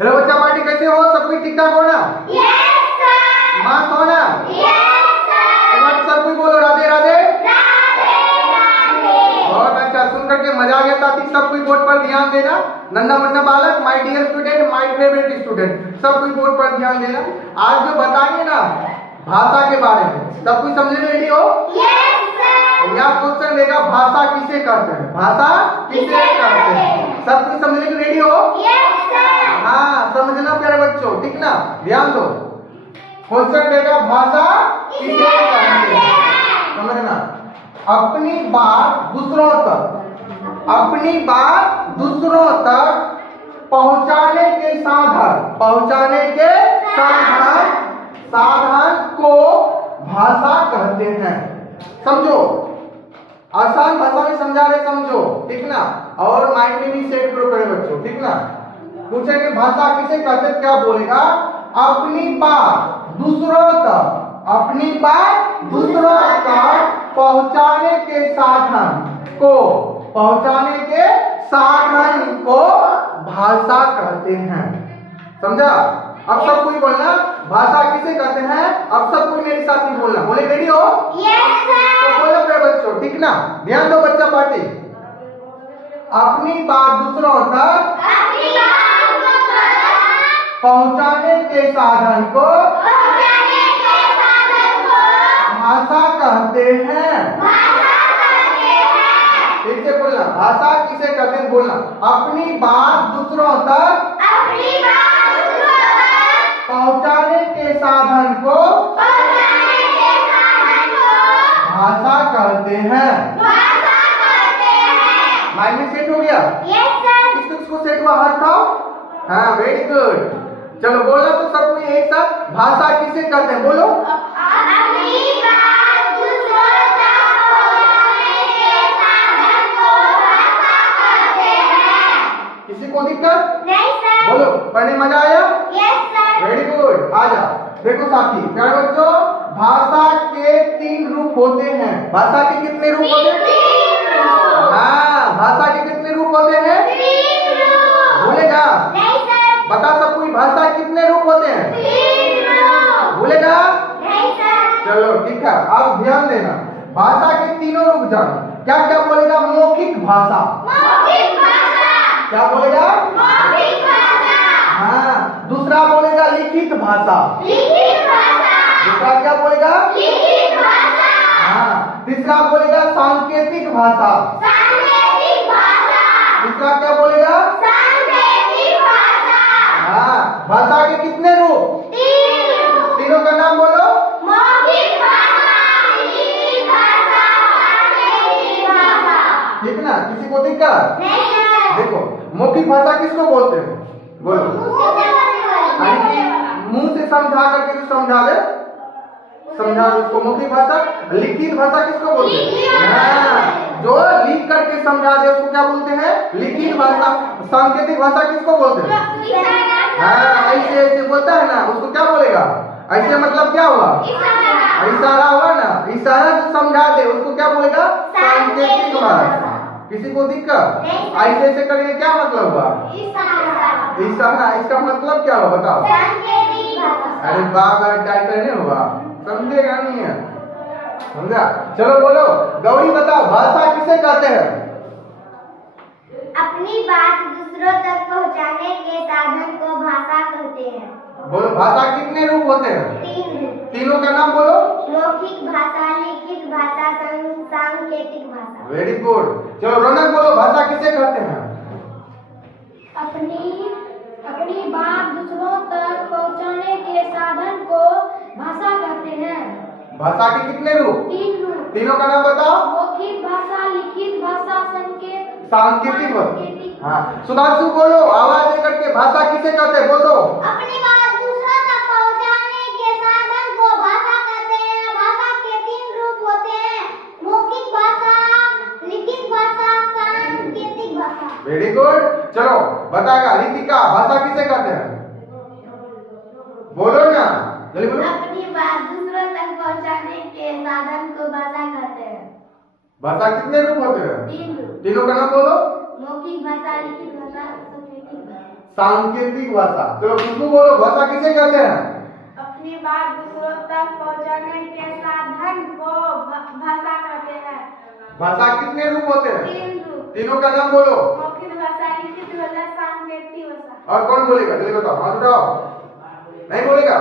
Hello बच्चा party, कैसे हो? सब कुछ ठीक ठाक हो ना? Yes sir. मस्त हो ना? Yes sir. एक बार सब कुछ बोलो, राधे राधे। राधे राधे। बहुत अच्छा, सुन करके मजा आ गया। साथी सब कुछ बोर्ड पर ध्यान देना। नन्हा मुन्ना बालक, my dear student, my favourite student, सब कुछ बोर्ड पर ध्यान देना। आज जो बताएंगे ना भाषा के बारे में, सब कुछ समझने रेडी हो? Yes sir. यहाँ क्वेश्चन देगा, भाषा किसे कहते हैं? भाषा किसे कहते हैं? सब कुछ समझने के रेडी हो? Yes sir. हाँ, समझना प्यारे बच्चों, ठीक ना? ध्यान दो। क्वेश्चन देगा, भाषा किसे कहते हैं? समझना। अपनी बात दूसरों तक, अपनी बात दूसरों तक पहुंचाने के साधन, पहुंचाने के साधन, साधन को भाषा कहते हैं। समझो, आसान भाषा में समझा रहे, समझो, ठीक ना? और माइंड में भी सेट करो प्यारे बच्चों, ठीक ना? पूछेंगे भाषा किसे कहते हैं, क्या बोलेगा? अपनी बात दूसरों तक, अपनी बात दूसरों तक पहुंचाने के साधन को, पहुंचाने के साधन को भाषा कहते हैं। समझा? अब सब कोई बोलना, भाषा किसे कहते हैं? अब सब कोई मेरे साथ ही बोलना। बोले रेडी हो? Yes sir. तो बोलो मेरे बच्चों, ठीक ना? ध्यान दो बच्चा पार्टी। अपनी बात दूसरों तक अपनी बात दूसरों तक पहुंचाने के साधन को पहुंचाने के साधन को भाषा कहते हैं। भाषा कहते हैं। फिर से बोलना, भाषा किसे कहते हैं? बोलना, अपनी बात दूसरों तक अपनी बात दूसरों तक पहुंचाने के साधन को पहुंचाने के साधन को भाषा कहते हैं। भाषा कहते हैं। माइंड में सेट हो गया? Yes sir. किसको सेट हुआ? हाथ उठाओ। हाँ, वेरी गुड। चलो बोलो तो सब कोई एक साथ, भाषा किसे कहते हैं? बोलो। अपनी बात दूसरों तक पहुंचाने के साधन को भाषा कहते हैं। किसी को दिक्कत? नहीं सर। बोलो, पढ़ने मजा आया? Yes sir. Very good. आजा, देखो साथी, प्यारे बच्चों, भाषा के 3 रूप होते हैं। भाषा के कितने रूप होते हैं? 3 रूप। हाँ, भाषा के कितने रूप होते हैं? 3 रूप। भूलेगा? नहीं सर। बता सब कोई, भाषा के कितने रूप होते हैं? 3 रूप। भूलेगा? नहीं सर। चलो ठीक है, अब ध्यान देना। भाषा के तीनों रूप जानो। क्या क्या बोलेगा? मौखिक भाषा। मौखिक भाषा। क्या बोलेगा? मौखिक भाषा। हाँ, दूसरा बोलेगा लिखित भाषा। लिखित भाषा। दूसरा क्या बोलेगा? लिखित भाषा। हाँ, तीसरा बोलेगा सांकेतिक भाषा। सांकेतिक भाषा। तीसरा क्या बोलेगा? सांकेतिक भाषा। हाँ, भाषा के कितने रूप? 3 रूप। तीनों का नाम बोलो। मौखिक भाषा, लिखित भाषा, सांकेतिक भाषा। ठीक ना? किसी को दिक्कत? नहीं सर। देखो, मौखिक भाषा किसको बोलते हैं? बोलो। यानी कि मुंह से समझा करके जो समझा दे, समझा उसको मौखिक भाषा। लिखित भाषा किसको बोलते हैं? हाँ, जो लिख करके समझा दे उसको क्या बोलते हैं? लिखित भाषा। सांकेतिक भाषा किसको बोलते हैं? हाँ, ऐसे ऐसे बोलता है ना, उसको क्या बोलेगा? ऐसे मतलब क्या हुआ? इशारा हुआ ना, इशारा जो समझा दे उसको क्या बोलेगा? सांकेतिक भाषा। किसी को दिक्कत? ऐसे ऐसे करके क्या मतलब हुआ? इशारा। इसका मतलब क्या हुआ बताओ? अरे बाबा, डाक्टर नहीं हुआ, समझेगा नहीं है? समझा? चलो बोलो, गौरी बताओ, भाषा किसे कहते हैं? अपनी बात दूसरों तक पहुंचाने के साधन को भाषा कहते हैं। बोलो, भाषा कितने रूप होते हैं? 3 रूप। तीनों का नाम बोलो। मौखिक भाषा, लिखित भाषा, सांकेतिक भाषा। Very good. चलो रौनक बोलो, भाषा किसे कहते हैं? अपनी बात दूसरों तक पहुंचाने के साधन को भाषा कहते हैं। भाषा के कितने रूप? 3 रूप। तीनों का नाम बताओ। मौखिक भाषा, लिखित भाषा, सांकेतिक भाषा। हाँ, सुधांशु बोलो, आवाज दे करके, भाषा किसे कहते हैं? बोलो। अपनी बात दूसरों तक पहुंचाने के साधन को भाषा कहते हैं। भाषा के 3 रूप होते हैं, मौखिक भाषा, लिखित भाषा, सांकेतिक भाषा। Very good. चलो बताएगा रितिका, भाषा किसे कहते हैं? बोलो ना, जल्दी बोलो। अपनी बात दूसरों तक पहुंचाने के साधन को भाषा कहते हैं। भाषा कितने रूप होते हैं? 3 रूप। तीनों का नाम बोलो। मौखिक भाषा, लिखित भाषा, सांकेतिक भाषा। सांकेतिक भाषा। चलो खुशबू बोलो, भाषा किसे कहते हैं? अपनी बात दूसरों तक पहुंचाने के साधन को भाषा कहते हैं। भाषा कितने रूप होते हैं? 3 रूप। तीनों का नाम बोलो। मौखिक भाषा, लिखित भाषा, सांकेतिक भाषा। और कौन बोलेगा? जल्दी बताओ, हाथ उठाओ। नहीं बोलेगा?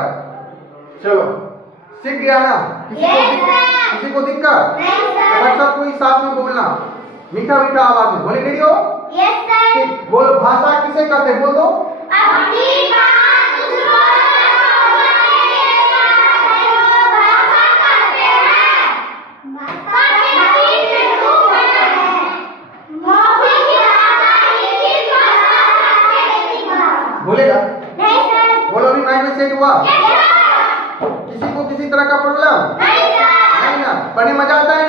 चलो सीख गया ना? किसी को दिक्कत? नहीं सब कोई साथ में बोलना, मीठा मीठा आवाज में बोले। रेडी हो? Yes sir. बोलो, भाषा किसे कहते हैं? बोल दो। अपनी बात दूसरों तक पहुंचाने के साधन को भाषा कहते हैं। भाषा के 3 रूप होते हैं। मौखिक भाषा, लिखित भाषा, सांकेतिक भाषा। बोलेगा? नहीं सर। बोलो, अभी माइंड में सेट हुआ? Yes sir. किसी को किसी तरह का प्रॉब्लम? नहीं सर। नहीं ना? पढ़ने मजा आता है